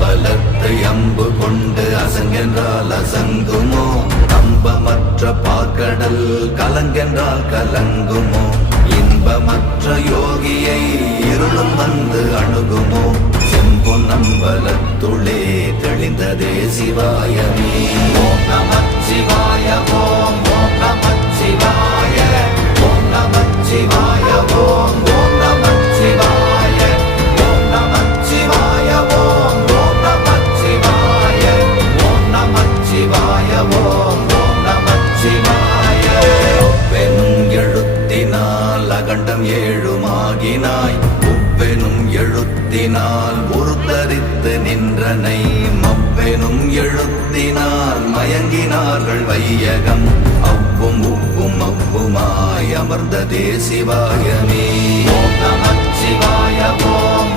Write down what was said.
பலத்தை அம்பு கொண்டு அசங்கென்றால் அசங்குமோ? நம்பமற்ற பார்க்கடல் கலங்கென்றால் கலங்குமோ? இன்பமற்ற யோகியை இருளும் வந்து அணுகுமோ? செம்பொன்னம்பலத்துளே தெளிந்ததே சிவாயமே. ஓம் நமச்சிவாய ஓம் ஓம் நமச்சிவாய ஓம் நமச்சிவாய ஓம் ஓம் நமச்சிவாய ஓம் நமச்சிவாய ஓம் ஓம் நமச்சிவாய ஓம் நமச்சிவாய ஓம் ஓம் நமச்சிவாய. ஒப்பெனும் எழுத்தினால் அகண்டம் ஏழுமாகினாய், உப்பெனும் எழுத்தினால் உருத்தரித்து நின்றனை, மப்பெனும் எழுத்தினால் மயங்கினார்கள் வையகம். அவ்வும் உவ்வும் அவ்வுமாய் அமர்ந்ததே சிவாயமே. ஓம் நமச்சிவாய ஓம்